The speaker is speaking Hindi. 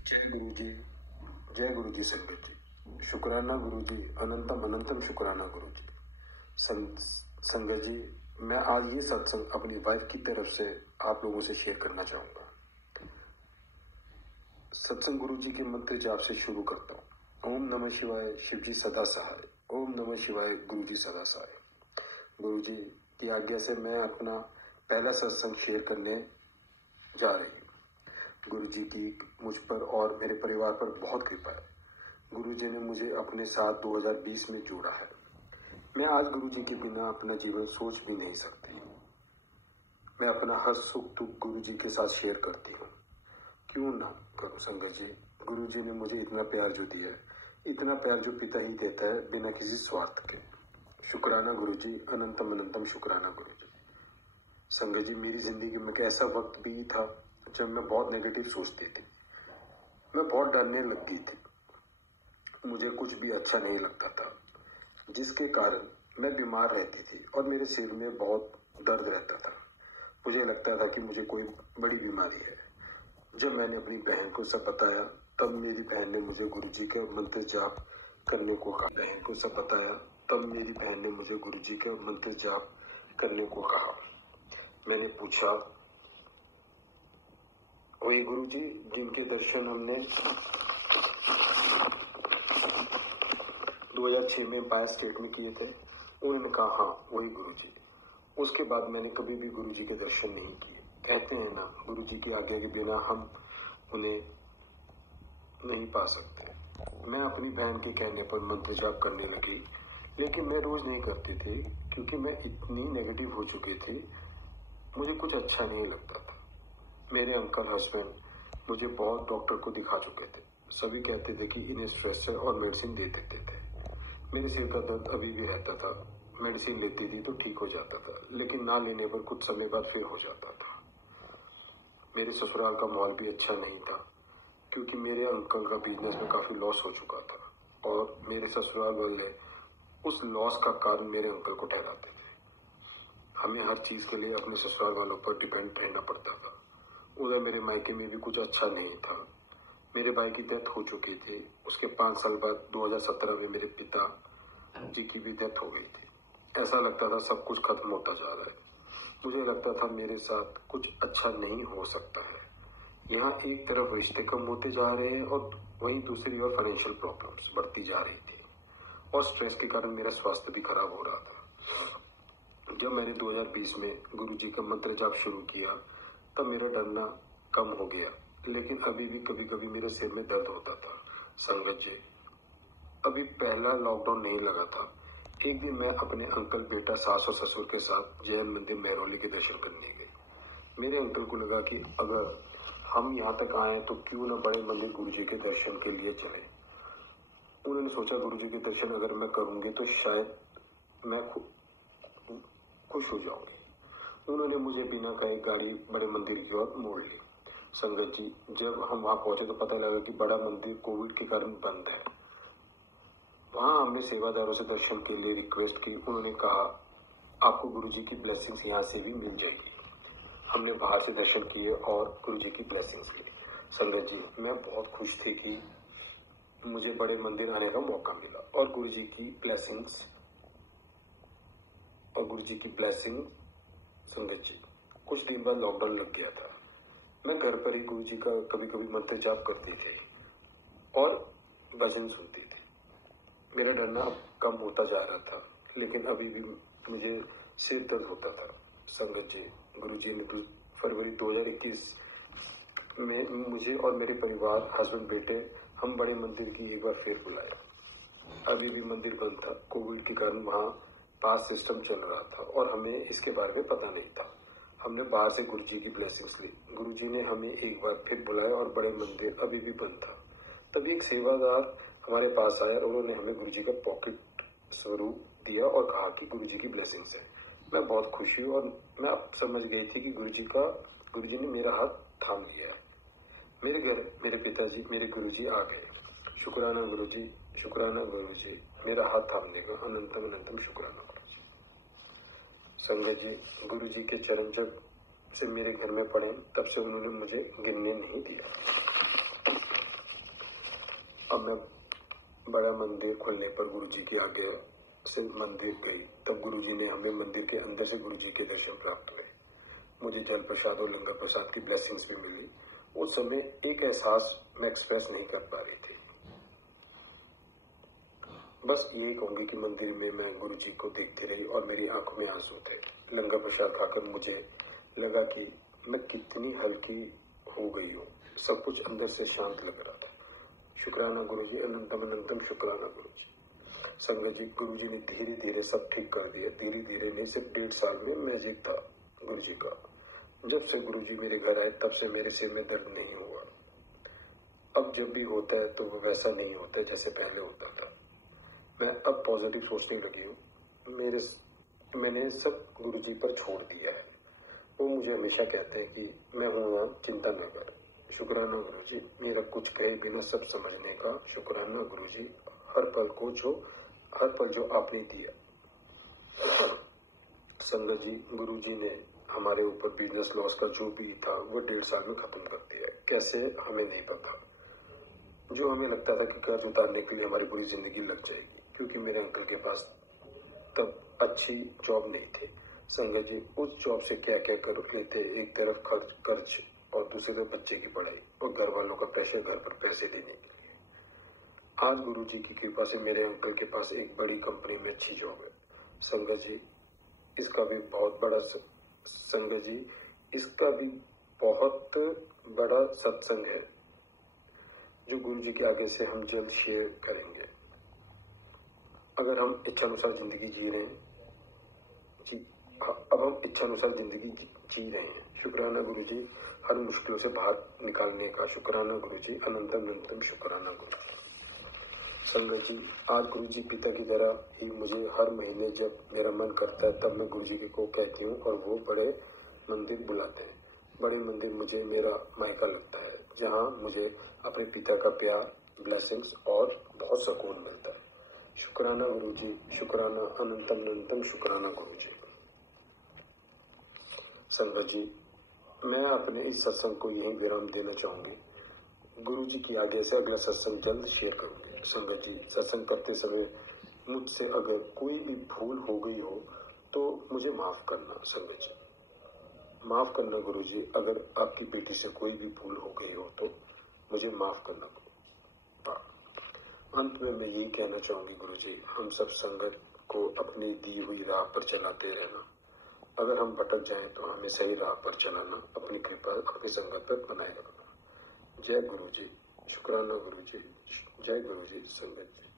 जय गुरु जी, जय गुरु जी संगत जी। शुक्राना गुरु जी, अनंतम अनंतम शुक्राना गुरु जी। संगत जी, मैं आज ये सत्संग अपनी वाइफ की तरफ से आप लोगों से शेयर करना चाहूंगा। सत्संग गुरु जी के मंत्र जाप से शुरू करता हूँ। ओम नमः शिवाय, शिव जी सदा सहाय। ओम नमः शिवाय, गुरु जी सदा सहाय। गुरु जी की आज्ञा से मैं अपना पहला सत्संग शेयर करने जा रही हूँ। गुरु जी की मुझ पर और मेरे परिवार पर बहुत कृपा है। गुरु जी ने मुझे अपने साथ 2020 में जोड़ा है। मैं आज गुरु जी के बिना अपना जीवन सोच भी नहीं सकती। मैं अपना हर सुख दुख गुरु जी के साथ शेयर करती हूँ। क्यों ना करूँ संगत जी। गुरु जी ने मुझे इतना प्यार जो दिया है, इतना प्यार जो पिता ही देता है बिना किसी स्वार्थ के। शुक्राना गुरु जी, अनंतम अनंतम शुक्राना गुरु जी। संगत जी, मेरी जिंदगी में एक ऐसा वक्त भी था जब मैं बहुत नेगेटिव सोचती थी। मैं बहुत डरने लग गई थी। मुझे कुछ भी अच्छा नहीं लगता था, जिसके कारण मैं बीमार रहती थी और मेरे सिर में बहुत दर्द रहता था। मुझे लगता था कि मुझे कोई बड़ी बीमारी है। जब मैंने अपनी बहन को सब बताया, तब मेरी बहन ने मुझे गुरु जी का मंत्र जाप करने को कहा। बहन को सब बताया, तब मेरी बहन ने मुझे गुरु जी का मंत्र जाप करने को कहा। मैंने पूछा, वही गुरु जी जिनके दर्शन हमने 2006 में बाय स्टेट में किए थे, उन्होंने कहा हाँ वही गुरु जी। उसके बाद मैंने कभी भी गुरु जी के दर्शन नहीं किए। कहते हैं ना, गुरु जी की आज्ञा के बिना हम उन्हें नहीं पा सकते। मैं अपनी बहन के कहने पर मंत्र जाप करने लगी, लेकिन मैं रोज नहीं करती थी क्योंकि मैं इतनी नेगेटिव हो चुकी थी। मुझे कुछ अच्छा नहीं लगता था। मेरे अंकल हस्बैंड मुझे बहुत डॉक्टर को दिखा चुके थे। सभी कहते थे कि इन्हें स्ट्रेस है और मेडिसिन दे देते थे। मेरे सिर का दर्द अभी भी रहता था। मेडिसिन लेती थी तो ठीक हो जाता था, लेकिन ना लेने पर कुछ समय बाद फिर हो जाता था। मेरे ससुराल का माहौल भी अच्छा नहीं था क्योंकि मेरे अंकल का बिजनेस में काफी लॉस हो चुका था और मेरे ससुराल वाले उस लॉस का कारण मेरे अंकल को ठहराते थे। हमें हर चीज के लिए अपने ससुराल वालों पर डिपेंड रहना पड़ता था। उधर मेरे मायके में भी कुछ अच्छा नहीं था। मेरे भाई की डेथ हो चुकी थी। उसके 5 साल बाद 2017 में मेरे पिता जी की भी डेथ हो गई थी। ऐसा लगता था सब कुछ खत्म होता जा रहा है। मुझे लगता था मेरे साथ कुछ अच्छा नहीं हो सकता है। यहाँ एक तरफ रिश्ते कम होते जा रहे हैं और वहीं दूसरी ओर फाइनेंशियल प्रॉब्लम्स बढ़ती जा रही थी और स्ट्रेस के कारण मेरा स्वास्थ्य भी खराब हो रहा था। जब मैंने 2020 में गुरु जी का मंत्र जाप शुरू किया, तब मेरा डरना कम हो गया, लेकिन अभी भी कभी कभी मेरे सिर में दर्द होता था। संगत जी, अभी पहला लॉकडाउन नहीं लगा था। एक दिन मैं अपने अंकल, बेटा, सास और ससुर के साथ जैन मंदिर मेहरौली के दर्शन करने गए। मेरे अंकल को लगा कि अगर हम यहाँ तक आए तो क्यों न बड़े मंदिर गुरु जी के दर्शन के लिए चले। उन्होंने सोचा गुरु जी के दर्शन अगर मैं करूंगी तो शायद मैं खुश हो जाऊंगी। उन्होंने मुझे बिना कहे गाड़ी बड़े मंदिर की ओर मोड़ ली। संगत जी, जब हम वहां पहुंचे तो पता लगा कि बड़ा मंदिर कोविड के कारण बंद है। वहां हमने सेवादारों से दर्शन के लिए रिक्वेस्ट की। उन्होंने कहा आपको गुरु जी की ब्लेसिंग्स यहाँ से भी मिल जाएगी। हमने बाहर से दर्शन किए और गुरु जी की ब्लेसिंग्स ली। संगत जी, मैं बहुत खुश थी कि मुझे बड़े मंदिर आने का मौका मिला और गुरु जी की ब्लेसिंग संगत जी, कुछ दिन बाद लॉकडाउन लग गया था। मैं घर पर ही गुरु जी का कभी कभी मंत्र जाप करती थी और भजन सुनती थी। मेरा डरना अब कम होता जा रहा था, लेकिन अभी भी मुझे सिर दर्द होता था। संगत जी, गुरु जी ने फरवरी 2021 में मुझे और मेरे परिवार, हस्बैंड, बेटे, हम बड़े मंदिर की एक बार फिर बुलाया। अभी भी मंदिर बंद था। कोविड के कारण वहाँ पास सिस्टम चल रहा था और हमें इसके बारे में पता नहीं था। हमने बाहर से गुरु जी की ब्लेसिंग्स ली। गुरु जी ने हमें एक बार फिर बुलाया और बड़े मंदिर अभी भी बंद था। तभी एक सेवादार हमारे पास आया और उन्होंने हमें गुरु जी का पॉकेट स्वरूप दिया और कहा कि गुरु जी की ब्लेसिंग्स है। मैं बहुत खुश हुई और मैं अब समझ गई थी कि गुरु जी ने मेरा हाथ थाम लिया है। मेरे घर मेरे पिताजी, मेरे गुरु जी आ गए। शुक्राना गुरु जी, शुक्राना गुरु जी, मेरा हाथ थामने का अनंतम अनंतम शुक्राना गुरु जी। संगत जी, गुरु जी के चरण जब से मेरे घर में पड़े, तब से उन्होंने मुझे गिनने नहीं दिया। अब मैं बड़ा मंदिर खुलने पर गुरुजी की आज्ञा से मंदिर गई, तब गुरुजी ने हमें मंदिर के अंदर से गुरुजी के दर्शन प्राप्त हुए। मुझे जल प्रसाद और लंगर प्रसाद की ब्लेसिंग्स भी मिली। उस समय एक एहसास मैं एक्सप्रेस नहीं कर पा रही थी। बस यही कहूंगी कि मंदिर में मैं गुरुजी को देखती रही और मेरी आंखों में आंसू थे। लंगर प्रसाद खाकर मुझे लगा कि मैं कितनी हल्की हो गई हूँ। सब कुछ अंदर से शांत लग रहा था। शुक्राना गुरुजी, अनंतम अनंतम शुक्राना गुरुजी। संगत जी, गुरुजी ने धीरे धीरे सब ठीक कर दिया। धीरे धीरे नहीं, सिर्फ 1.5 साल में मैजिक था गुरुजी का। जब से गुरुजी मेरे घर आए तब से मेरे सिर में दर्द नहीं हुआ। अब जब भी होता है तो वो वैसा नहीं होता जैसे पहले होता था। मैं अब पॉजिटिव सोचने लगी हूँ। मैंने सब गुरुजी पर छोड़ दिया है। वो मुझे हमेशा कहते हैं कि मैं हूँ यहाँ, चिंता न कर। शुक्राना गुरुजी, मेरा कुछ कहे बिना सब समझने का। शुक्राना गुरुजी, हर पल जो आपने दिया। संगत जी, गुरुजी ने हमारे ऊपर बिजनेस लॉस का जो भी था वो 1.5 साल में खत्म कर दिया। कैसे हमें नहीं पता। जो हमें लगता था कि कर्ज उतारने के लिए हमारी पूरी जिंदगी लग जाएगी, क्योंकि मेरे अंकल के पास तब अच्छी जॉब नहीं थी। संगत जी, उस जॉब से क्या क्या कर लेते, एक तरफ कर्ज और दूसरी तरफ बच्चे की पढ़ाई और घर वालों का प्रेशर घर पर पैसे देने के लिए। आज गुरुजी की कृपा से मेरे अंकल के पास एक बड़ी कंपनी में अच्छी जॉब है। संगत जी, इसका भी बहुत बड़ा सत्संग है जो गुरुजी के आगे से हम जल्द शेयर करेंगे। अगर हम इच्छानुसार जिंदगी जी रहे हैं अब हम इच्छानुसार जिंदगी जी रहे हैं। शुक्राना गुरुजी, हर मुश्किलों से बाहर निकालने का। शुक्राना गुरुजी, अनंतम अनंतम शुक्राना गुरुजी। संगत जी, आज गुरुजी पिता की तरह ही मुझे हर महीने जब मेरा मन करता है तब मैं गुरुजी को कहती हूँ और वो बड़े मंदिर बुलाते हैं। बड़े मंदिर मुझे मेरा मायका लगता है, जहाँ मुझे अपने पिता का प्यार, ब्लेसिंग्स और बहुत सुकून मिलता है। शुक्राना गुरुजी, शुक्राना, अनंतम अनंतम शुक्राना गुरुजी। संगत जी, मैं अपने इस सत्संग को यहीं विराम देना चाहूंगी। गुरुजी की आज्ञा से अगला सत्संग जल्द शेयर करूंगी। संगत जी, सत्संग करते समय मुझसे अगर कोई भी भूल हो गई हो तो मुझे माफ करना। संगत जी, माफ करना गुरुजी। अगर आपकी बेटी से कोई भी भूल हो गई हो तो मुझे माफ करना। अंत में मैं यही कहना चाहूंगी गुरुजी, हम सब संगत को अपनी दी हुई राह पर चलाते रहना। अगर हम भटक जाएं तो हमें सही राह पर चलाना, अपनी कृपा अपनी संगत पर बनाए रखना। जय गुरुजी, शुक्राना गुरुजी, जय गुरुजी, संगत जी।